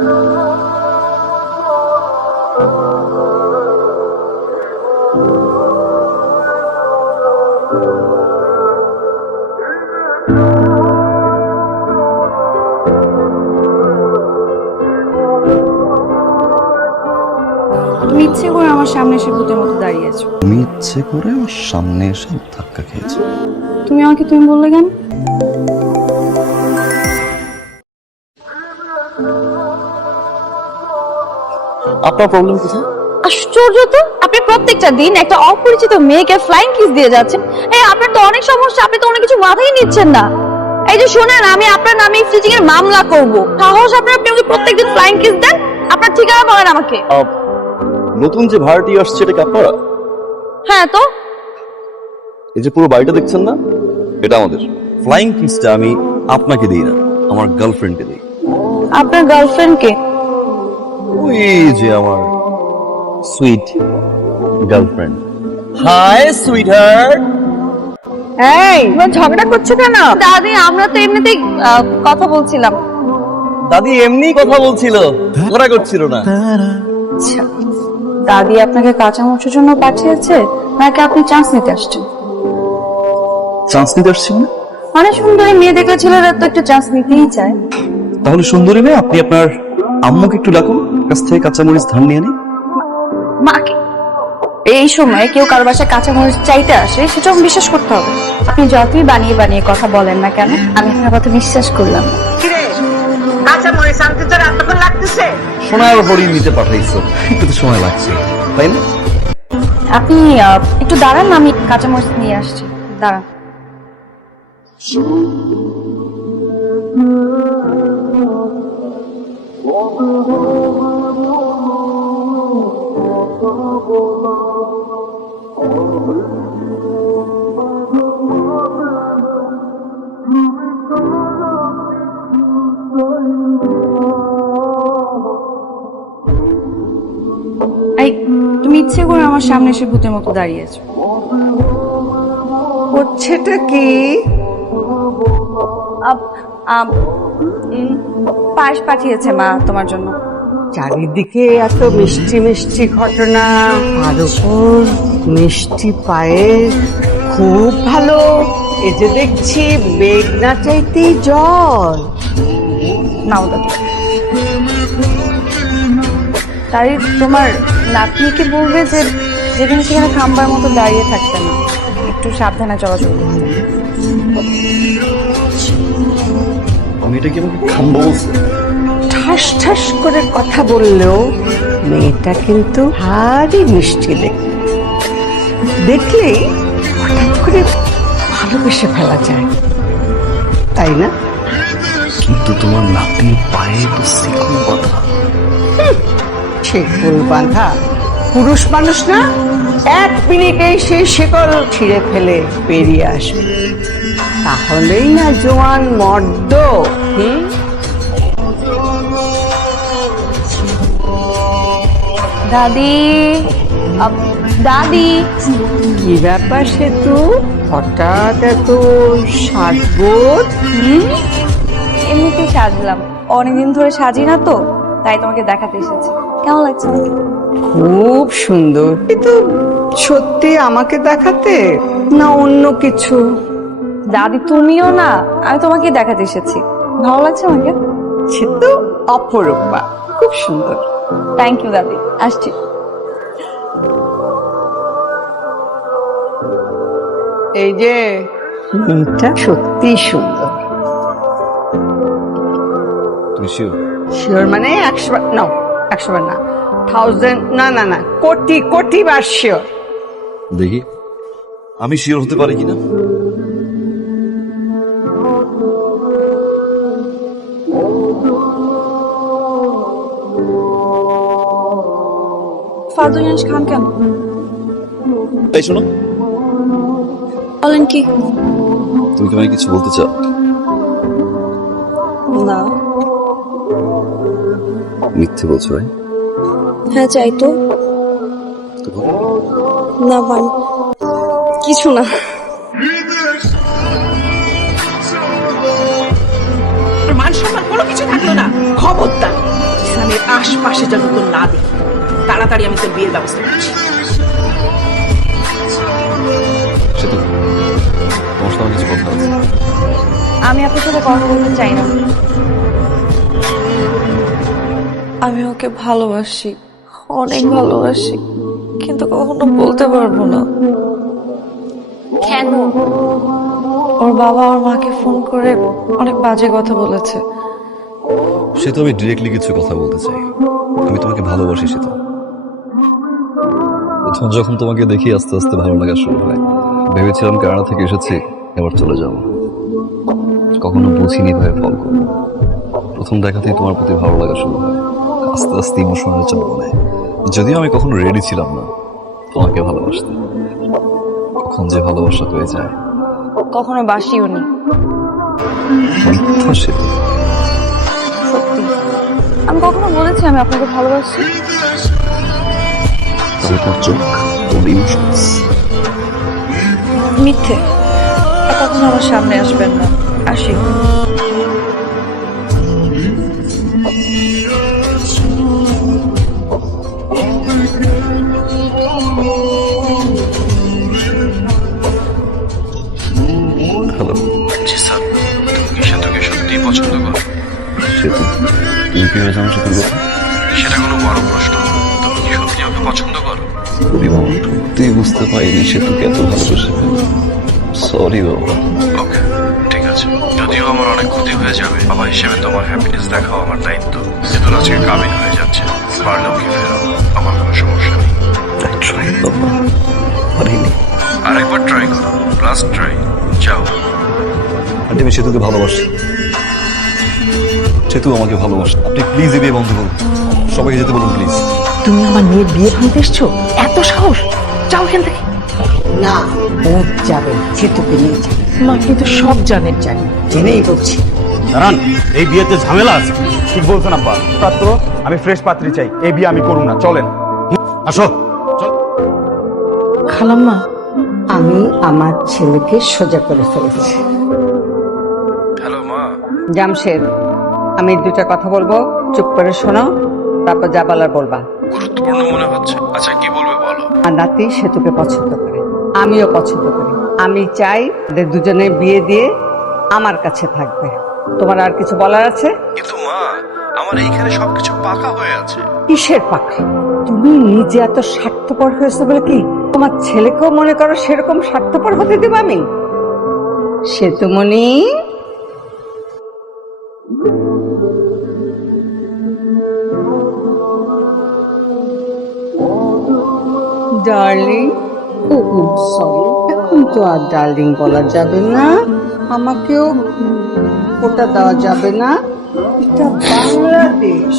তুমি ইচ্ছে করে আমার সামনে এসে ভূতের মতো দাঁড়িয়েছো। তুমি ইচ্ছে করে আমার সামনে এসে ধাক্কা খেয়েছো। তুমি আমাকে তুমি বললে কেন? আপনার প্রবলেম কোথায়? আশ্চর্য তো, আপনি প্রত্যেকটা দিন একটা অপরিচিত মেয়েকে ফ্লাইং কিস দিয়ে যাচ্ছেন। এই আপনার তো অনেক সমস্যা, আপনি তো অনেক কিছু মাথায় নিচ্ছেন না। এই যে শোনেন, আমি আপনার নামে ফ্রিজিং এর মামলা করব। সাহস আপনি আমাকে প্রত্যেকদিন ফ্লাইং কিস দেন। আপনার ঠিকানা বলেন আমাকে। নতুন যে ভাড়াটি আসছে এটা কি আপনারা? হ্যাঁ তো, এই যে পুরো বাড়িটা দেখছেন না, এটা আমাদের। ফ্লাইং কিসটা আমি আপনাকে দিই না, আমার গার্লফ্রেন্ডকে দিই। আপনার গার্লফ্রেন্ডকে? ওই যে আমার সুইট গার্লফ্রেন্ড। High sweetheart. এই তোমার ঝগড়া করছো কেন? দাদি আমরা তো এমনিতেই কথা বলছিলাম। দাদি এমনি কথা বলছিল, ঝগড়া করছিল না। আচ্ছা, দাদি আপনাকে কাঁচামরিচের জন্য পাঠিয়েছে নাকি আপনি চান্স নিতে আসছেন? চান্স নিতে আসছি না? মানে সুন্দরী মেয়ে দেখলে ছেলেরা তো একটু চান্স নিতেই চায়। তাহলে সুন্দরী মেয়ে, আপনি আপনার আম্মুকে একটু ডাকুন, কাছ থেকে কাঁচামরিচ ধান নিয়ে নিই। মাকে এই সময় কেউ কারো বাসায় কাঁচামরিচ চাইতে আসে, সেটা বিশ্বাস করতে হবে। আপনি যতই বানিয়ে বানিয়ে কথা বলেন না কেন, আমি আপনার কথা বিশ্বাস করলাম না। কাঁচামরিচ আনতে তোর এতক্ষণ লাগতেছে? সোনার হরিণ নিতে পাঠাইছো, একটু তো সময় লাগছে তাই না? আপনি একটু দাঁড়ান, আমি কাঁচামরিচ নিয়ে আসছি, দাঁড়ান। এই তুমি ইচ্ছে করে আমার সামনে এসে ভূতের মতো দাঁড়িয়েছো। হচ্ছেটা কি? পায়েস পাঠিয়েছে মা তোমার জন্য। চারিদিকে এত মিষ্টি মিষ্টি ঘটনা, আর উপর মিষ্টি পায়েস, খুব ভালো। এই যে দেখছি বেগ না চাইতেই জল। নাও দাদা। তাই তোমার নাতনিকে বলবে যে যেখানে সেখানে খাম্বার মতো দাঁড়িয়ে থাকতে না, একটু সাবধানে চলাচল করতে। আমি এটা কি আমাকে খাম্বা বলছে? ঠাস ঠাস করে কথা বললেও মেয়েটা কিন্তু ভারী মিষ্টি দেখতে। দেখলেই হঠাৎ করে ভালোবেসে ফেলা যায়, তাই না? কিন্তু তোমার নাতনির পায়ে তো শিকল বাঁধা। শিকল বাঁধা পুরুষ মানুষ না, 1 মিনিটেই সেই শিকল ছিঁড়ে ফেলে বেরিয়ে আসবে। তাহলেই না জোয়ান মর্দ। দাদি, দাদি। কি ব্যাপার সেতু, হঠাৎ এত সাজগোজ? এমনিতেই সাজলাম, অনেকদিন ধরে সাজি না তো, তাই তোমাকে দেখাতে এসেছি। কেমন লাগছে আমাকে? খুব সুন্দর। কিন্তু সত্যি আমাকে দেখাতে না অন্য কিছু? দাদি তুমিও না, আমি তোমাকে দেখাতে এসেছি। ভালো লাগছে আমাকে? সে তো অপরূপা, খুব সুন্দর। থ্যাংক ইউ দাদি, আসছি। এই যে মেয়েটা সত্যি সুন্দর। তুই শিওর? শিওর মানে 100 বার, না 100 বার না, 1000, না না না, কোটি কোটি বার শিওর। দেখি আমি শিওর হতে পারি কিনা। ফালতু জিনিস খান কেন? তাই শোনো, বলেন কি? তুমি কি আমায় কিছু বলতে চাও? না। মিথ্যে বলছো ভাই? হ্যাঁ চাই তো। তো বলো। না ভাই, কিছু না। মান সম্মান কোনো কিছু থাকলো না, খবরদার। আশপাশে যেন তোর না দেখি। তাড়াতাড়ি আমি তোর বিয়ের ব্যবস্থা করছি। সেতু, তোমার সাথে আমার কিছু কথা আছে। আমি আপনার সাথে কথা বলতে চাই না। আমি ওকে ভালোবাসি, অনেক ভালোবাসি, কিন্তু কখনো বলতে পারবো না। কেন? ওর বাবা ওর মাকে ফোন করে অনেক বাজে কথা বলেছে। সেতু, আমি ডিরেক্টলি কিছু কথা বলতে চাই। আমি তোমাকে ভালোবাসি সেতু। প্রথম যখন তোমাকে দেখি আস্তে আস্তে ভালো লাগা শুরু হয়। ভেবেছিলাম কানাডা থেকে এসেছি, এবার চলে যাব। কখনো বুঝিনি ভাবে ফল করবো। প্রথম দেখাতেই তোমার প্রতি ভালো লাগা শুরু হয়, আস্তে আস্তে ইমোশনাল জন্ম নেয়। যদিও আমি কখনো রেডি ছিলাম না তোমাকে ভালোবাসতে। কখন যে ভালোবাসা হয়ে যায়। কখনো বাসিও নি। মিথ্যা সেতু। সত্যি, আমি কখনো বলেছি আমি আপনাকে ভালোবাসি? তবে তোর চোখ, তোর ইমোশনস। মিথ্যে। আর কখনো আমার সামনে আসবেন না। আসি। হ্যালো। জি স্যার, তুমি কি সেতুকে সত্যিই পছন্দ করো? সেতু, তুমি কি হয়েছে আমার সাথে কথা? সেটা কোনো বড় প্রশ্ন। তুমি কি সত্যি ওকে পছন্দ করো? সত্যি বুঝতে পারিনি সেতুকে এত ভালোবেসে ফেলি। সরি বাবা। ওকে, ঠিক আছে। যদিও আমার অনেক ক্ষতি হয়ে যাবে, বাবা হিসেবে তোমার হ্যাপিনেস দেখাও আমার দায়িত্ব। সেতুর আজকে কাবিন হয়ে যাচ্ছে, পারলে ওকে ফেরাও, আমার কোনো সমস্যা নেই। ট্রাই বাবা, পারিনি। আরেকবার ট্রাই করো, লাস্ট ট্রাই। যাও। আন্টি, আমি সেতুকে ভালোবাসি। সেতু আমাকে ভালোবাসে। আপনি প্লিজ এই বিয়ে বন্ধ করুন। সবাইকে যেতে বলুন প্লিজ। তুমি আমার মেয়ের বিয়ে ভাঙতে এসছো? এত সাহস! যাও এখান থেকে। না, ও যাবে, সেতুকে নিয়ে যাবে। মা কিন্তু সব জানেন, জানি, জেনেই বলছি। দাঁড়ান, এই বিয়েতে ঝামেলা আছে। ঠিক বলছেন আব্বা। পাত্র, আমি ফ্রেশ পাত্রী চাই। এই বিয়ে আমি করুম না। চলেন, আসো। চল। খালাম্মা, আমি আমার ছেলেকে সোজা করে ফেলেছি। হ্যালো মা। জামশেদ, আমি দুটা কথা বলবো, চুপ করে শোনো, তারপর যা বলার বলবা। গুরুত্বপূর্ণ মনে হচ্ছে। আচ্ছা, কি বলবে বলো। আর নাতি সেতুকে পছন্দ করে, আমিও পছন্দ করি। আমি চাই এদের দুজনের বিয়ে দিয়ে আমার কাছে থাকবে। তোমার আর কিছু বলার আছে? কিন্তু মা, আমার এইখানে সবকিছু পাকা হয়ে আছে। কিসের পাখা? তুমি নিজে এত স্বার্থপর হয়েছে বলে কি তোমার ছেলেকেও মনে করো সেরকম স্বার্থপর হতে দেব আমি? সেতুমণি, ডার্লিং। ও সরি, এখন তো আর ডার্লিং বলা যাবে না, আমাকেও ওটা দেওয়া যাবে না। এটা বাংলাদেশ।